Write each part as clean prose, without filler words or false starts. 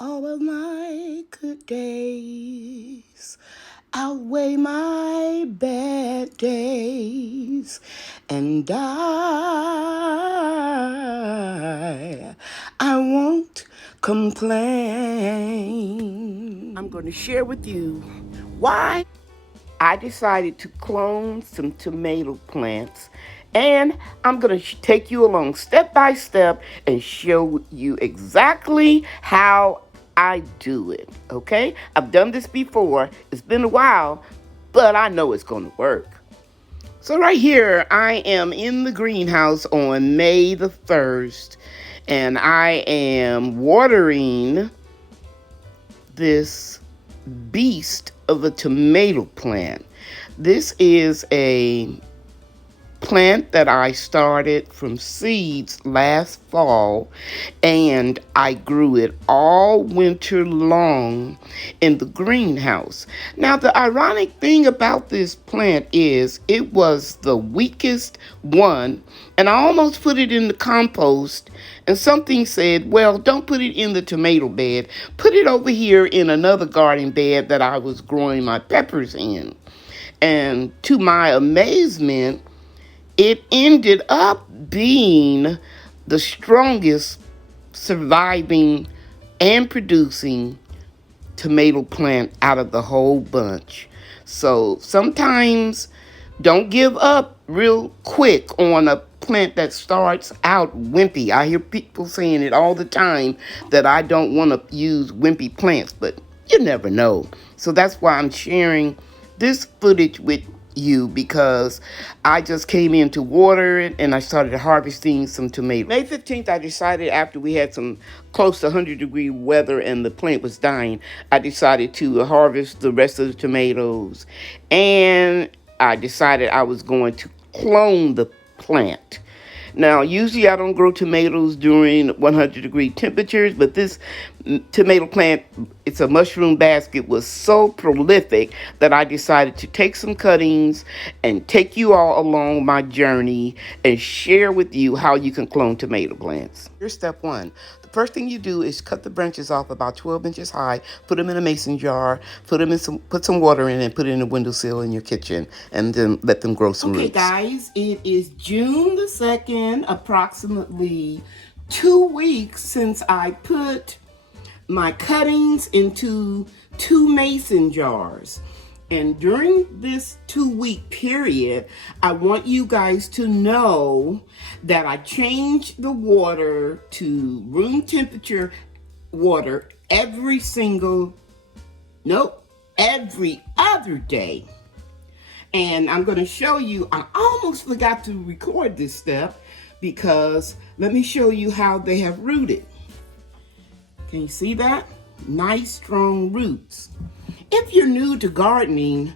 All of my good days outweigh my bad days, and I won't complain. I'm going to share with you why I decided to clone some tomato plants, and I'm going to take you along step by step and show you exactly how I do it, okay? I've done this before. It's been a while, but I know it's going to work. So right here, I am in the greenhouse on May the 1st, and I am watering this beast of a tomato plant. This is a plant that I started from seeds last fall, and I grew it all winter long in the greenhouse. Now, the ironic thing about this plant is it was the weakest one, and I almost put it in the compost, and something said, well, don't put it in the tomato bed. Put it over here in another garden bed that I was growing my peppers in. And to my amazement, it ended up being the strongest surviving and producing tomato plant out of the whole bunch. So sometimes don't give up real quick on a plant that starts out wimpy. I hear people saying it all the time that I don't want to use wimpy plants, but you never know. So that's why I'm sharing this footage with you, because I just came in to water it and I started harvesting some tomatoes. May 15th, I decided, after we had some close to 100-degree weather and the plant was dying, I decided to harvest the rest of the tomatoes, and I decided I was going to clone the plant. Now, usually I don't grow tomatoes during 100-degree temperatures, but this tomato plant, it's a mushroom basket, was so prolific that I decided to take some cuttings and take you all along my journey and share with you how you can clone tomato plants. Here's step one. The first thing you do is cut the branches off about 12 inches high, put them in a mason jar, put some water in, and put it in a windowsill in your kitchen, and then let them grow some roots. Okay, guys, it is June the 2nd, approximately 2 weeks since I put my cuttings into 2 mason jars. And during this 2-week period, I want you guys to know that I changed the water to room temperature water every other day. And I'm going to show you, I almost forgot to record this step, because let me show you how they have rooted. Can you see that? Nice, strong roots. If you're new to gardening,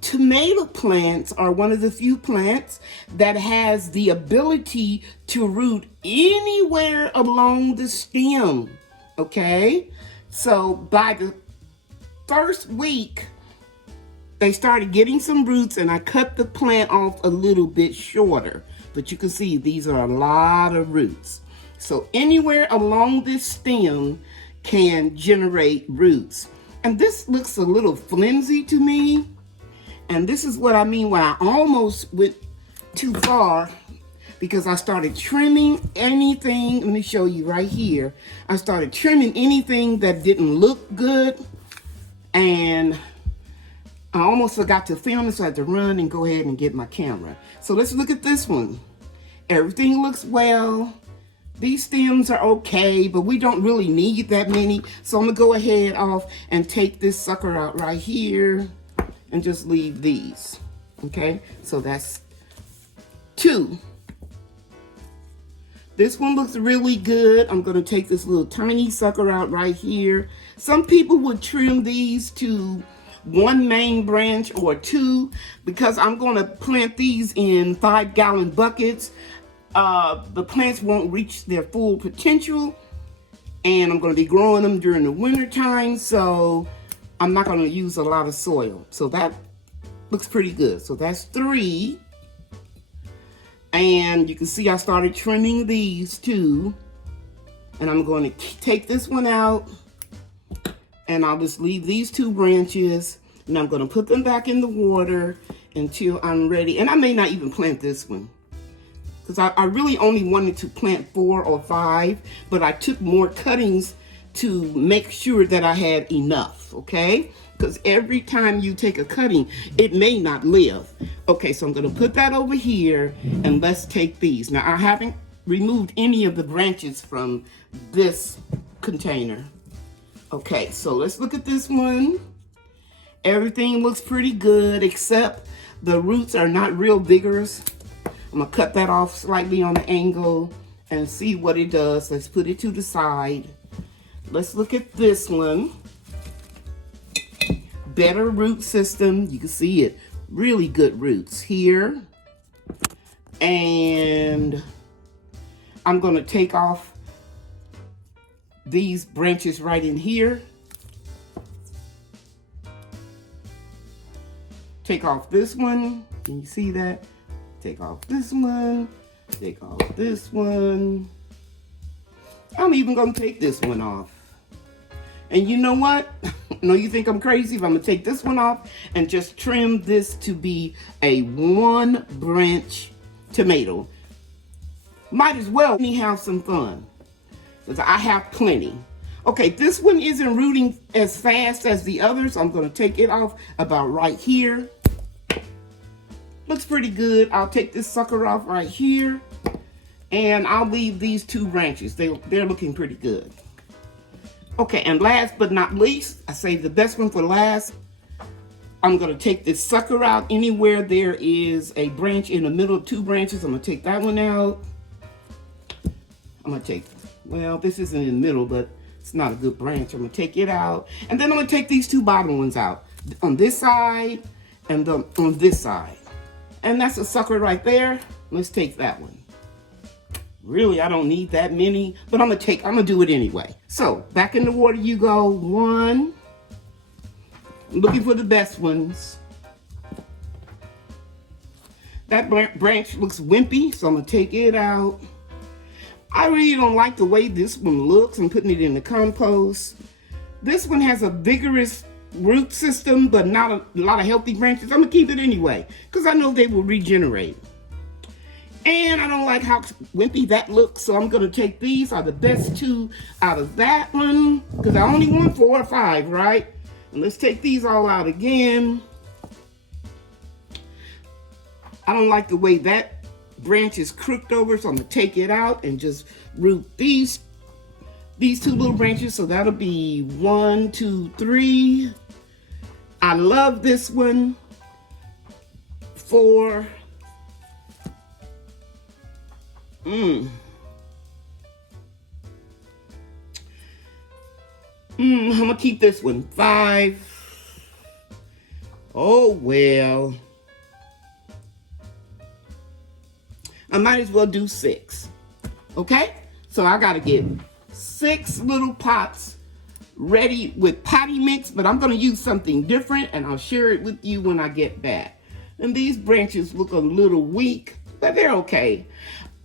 tomato plants are one of the few plants that has the ability to root anywhere along the stem, okay? So by the first week, they started getting some roots, and I cut the plant off a little bit shorter. But you can see these are a lot of roots. So anywhere along this stem can generate roots. And this looks a little flimsy to me. And this is what I mean when I almost went too far, because I started trimming anything. Let me show you right here. I started trimming anything that didn't look good. And I almost forgot to film it, so I had to run and go ahead and get my camera. So let's look at this one. Everything looks well. These stems are okay, but we don't really need that many. So I'm gonna go ahead off and take this sucker out right here and just leave these, okay? So that's 2. This one looks really good. I'm gonna take this little tiny sucker out right here. Some people would trim these to 1 main branch or 2, because I'm gonna plant these in 5-gallon buckets. The plants won't reach their full potential, and I'm going to be growing them during the winter time, so I'm not going to use a lot of soil. So that looks pretty good. So that's 3. And you can see I started trimming these too. And I'm going to take this one out And I'll just leave these 2 branches, and I'm gonna put them back in the water until I'm ready. And I may not even plant this one, because I really only wanted to plant 4 or 5, but I took more cuttings to make sure that I had enough, okay? Because every time you take a cutting, it may not live. Okay, so I'm gonna put that over here, and let's take these. Now, I haven't removed any of the branches from this container. Okay, so let's look at this one. Everything looks pretty good, except the roots are not real vigorous. I'm gonna cut that off slightly on the angle and see what it does. Let's put it to the side. Let's look at this one. Better root system. You can see it. Really good roots here. And I'm gonna take off these branches right in here. Take off this one. Can you see that? Take off this one. Take off this one. I'm even gonna take this one off. And you know what? I know you think I'm crazy, but I'm gonna take this one off and just trim this to be a 1 branch tomato. Might as well have some fun, because I have plenty. Okay, this one isn't rooting as fast as the others. I'm gonna take it off about right here. Looks pretty good. I'll take this sucker off right here, and I'll leave these 2 branches. They're looking pretty good. Okay, and last but not least, I saved the best one for last. I'm gonna take this sucker out. Anywhere there is a branch in the middle of 2 branches, I'm gonna take that one out. I'm gonna take, well, this isn't in the middle, but it's not a good branch. I'm gonna take it out. And then I'm gonna take these 2 bottom ones out. On this side and on this side. And that's a sucker right there. Let's take that one. Really, I don't need that many, but I'm gonna do it anyway. So, back in the water you go. 1. I'm looking for the best ones. That branch looks wimpy, so I'm gonna take it out. I really don't like the way this one looks. I'm putting it in the compost. This one has a vigorous root system, but not a lot of healthy branches. I'm gonna keep it anyway, because I know they will regenerate. And I don't like how wimpy that looks, so I'm gonna take these, are the best 2 out of that one, because I only want 4 or 5, right? And let's take these all out again. I don't like the way that branch is crooked over, so I'm gonna take it out and just root these 2 little branches. So that'll be 1, 2, 3. I love this one. 4. I'm gonna keep this one. 5. Oh well. I might as well do 6. Okay? So I gotta get 6 little pots ready with potty mix, but I'm gonna use something different, and I'll share it with you when I get back. And these branches look a little weak, but they're okay.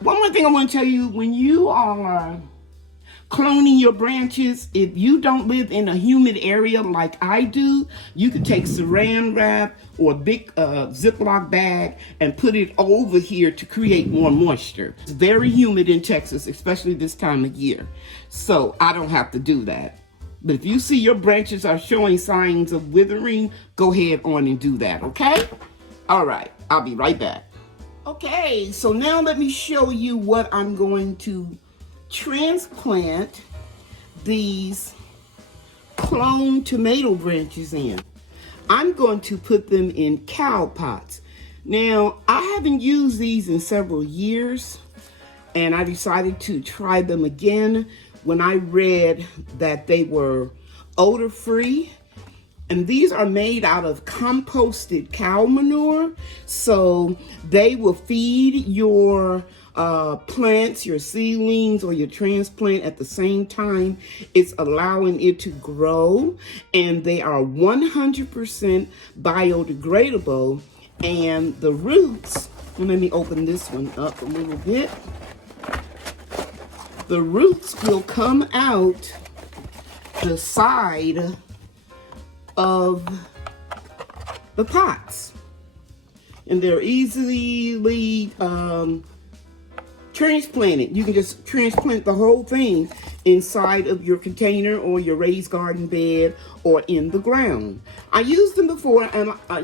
One more thing I want to tell you, when you are cloning your branches, if you don't live in a humid area like I do, you could take saran wrap or a big Ziploc bag and put it over here to create more moisture. It's very humid in Texas, especially this time of year. So I don't have to do that. But if you see your branches are showing signs of withering, go ahead on and do that, okay? All right, I'll be right back. Okay, so now let me show you what I'm going to transplant these clone tomato branches in. I'm going to put them in cow pots. Now, I haven't used these in several years, and I decided to try them again when I read that they were odor-free. And these are made out of composted cow manure, so they will feed your plants, your seedlings, or your transplant at the same time. It's allowing it to grow, and they are 100% biodegradable. And the roots, let me open this one up a little bit. The roots will come out the side of the pots. And they're easily transplanted. You can just transplant the whole thing inside of your container or your raised garden bed or in the ground. I used them before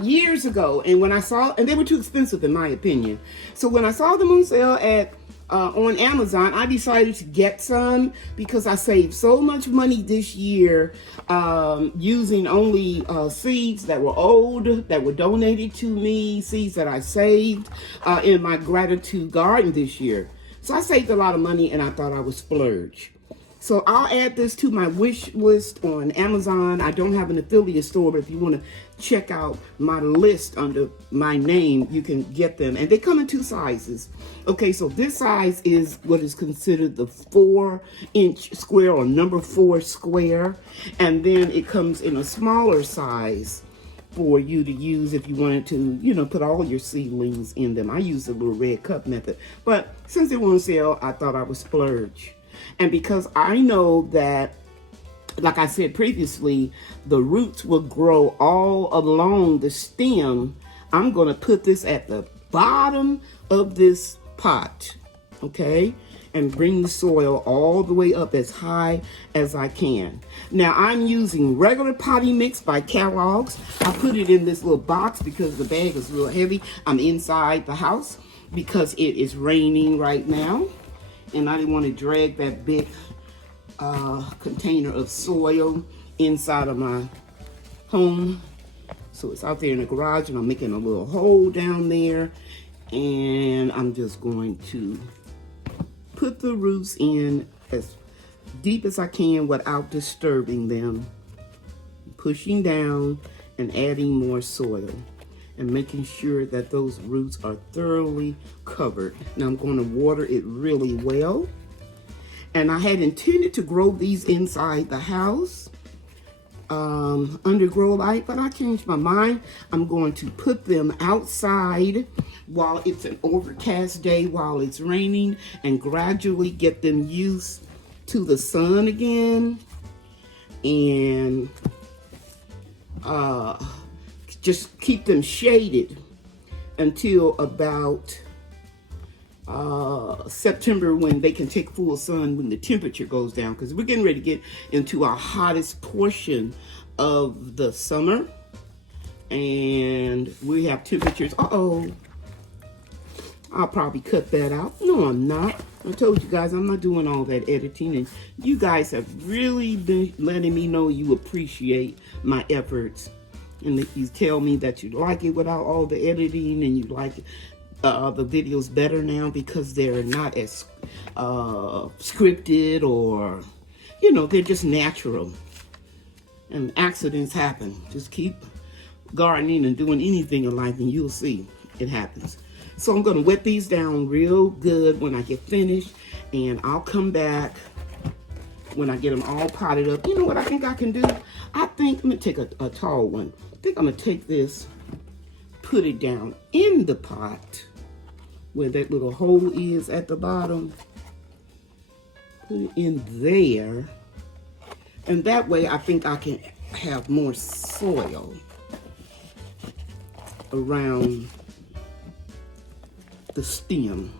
years ago, and when I saw, and they were too expensive in my opinion. So when I saw them on sale at on Amazon, I decided to get some because I saved so much money this year using only seeds that were old, that were donated to me, seeds that I saved in my gratitude garden this year. So I saved a lot of money, and I thought I would splurge. So I'll add this to my wish list on Amazon. I don't have an affiliate store, but if you want to check out my list under my name, you can get them. And they come in 2 sizes. Okay, so this size is what is considered the 4-inch square or number 4 square. And then it comes in a smaller size for you to use if you wanted to, you know, put all your seedlings in them. I use the little red cup method. But since they were on sale, I thought I would splurge. And because I know that, like I said previously, the roots will grow all along the stem, I'm going to put this at the bottom of this pot, okay? And bring the soil all the way up as high as I can. Now, I'm using regular potting mix by Kellogg's. I put it in this little box because the bag is real heavy. I'm inside the house because it is raining right now. And I didn't want to drag that big container of soil inside of my home. So it's out there in the garage, and I'm making a little hole down there. And I'm just going to put the roots in as deep as I can without disturbing them. Pushing down and adding more soil. And making sure that those roots are thoroughly covered. Now I'm going to water it really well. And I had intended to grow these inside the house under grow light, but I changed my mind. I'm going to put them outside while it's an overcast day, while it's raining, and gradually get them used to the sun again. And just keep them shaded until about September, when they can take full sun when the temperature goes down, because we're getting ready to get into our hottest portion of the summer, and we have temperatures. I'll probably cut that out. No, I'm not. I told you guys I'm not doing all that editing, and you guys have really been letting me know you appreciate my efforts. And if you tell me that you like it without all the editing, and you like the videos better now because they're not as scripted, or, you know, they're just natural. And accidents happen. Just keep gardening and doing anything in life, and you'll see it happens. So I'm going to wet these down real good when I get finished, and I'll come back when I get them all potted up. You know what I think I can do? I think I'm going to take a tall one. I think I'm going to take this, put it down in the pot where that little hole is at the bottom. Put it in there. And that way I think I can have more soil around the stem.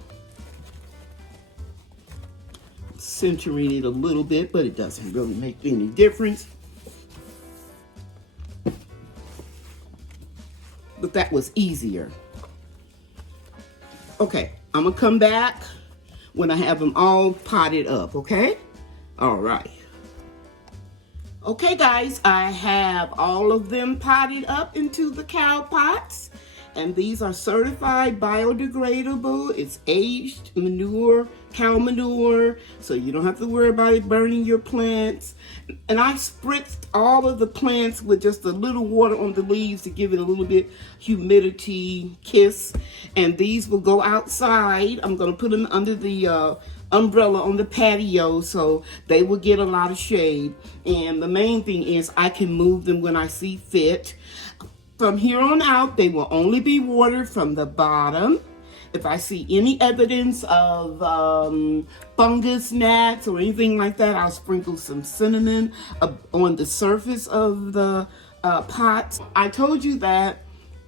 Centering it a little bit, but it doesn't really make any difference. But that was easier. Okay, I'm gonna come back when I have them all potted up, okay? All right. Okay, guys, I have all of them potted up into the cow pots. And these are certified biodegradable. It's aged manure, cow manure, so you don't have to worry about it burning your plants. And I spritzed all of the plants with just a little water on the leaves to give it a little bit humidity kiss. And these will go outside. I'm going to put them under the umbrella on the patio so they will get a lot of shade. And the main thing is I can move them when I see fit. From here on out, they will only be watered from the bottom. If I see any evidence of fungus gnats or anything like that, I'll sprinkle some cinnamon on the surface of the pots. I told you that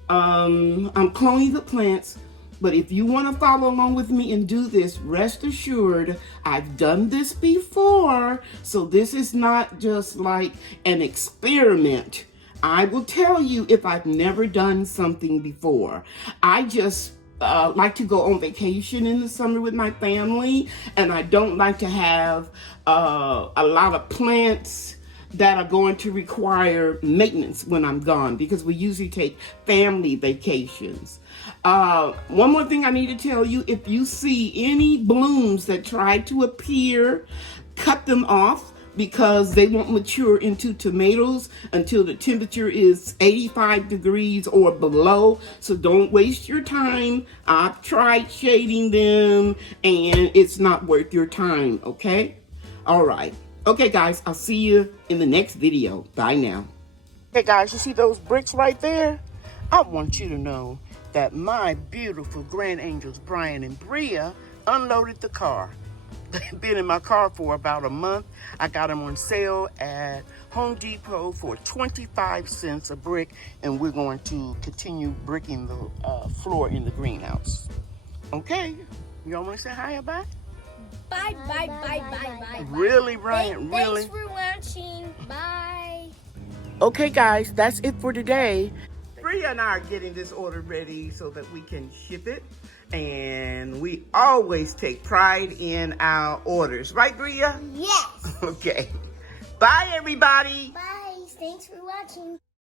I'm cloning the plants, but if you want to follow along with me and do this, rest assured, I've done this before, so this is not just like an experiment. I will tell you if I've never done something before. I just like to go on vacation in the summer with my family, and I don't like to have a lot of plants that are going to require maintenance when I'm gone, because we usually take family vacations. One more thing I need to tell you, if you see any blooms that try to appear, cut them off, because they won't mature into tomatoes until the temperature is 85 degrees or below. So don't waste your time. I've tried shading them and it's not worth your time, okay? All right. Okay, guys, I'll see you in the next video. Bye now. Hey, guys, you see those bricks right there? I want you to know that my beautiful grand angels, Brian and Bria, unloaded the car. They've been in my car for about a month. I got them on sale at Home Depot for 25 cents a brick, and we're going to continue bricking the floor in the greenhouse. Okay, y'all want to say hi or bye? Bye, bye, bye, bye, bye. Really, Brian? Really? Thanks for watching. Bye. Okay, guys, that's it for today. Bria and I are getting this order ready so that we can ship it. And we always take pride in our orders. Right, Bria? Yes. Okay. Bye, everybody. Bye. Thanks for watching.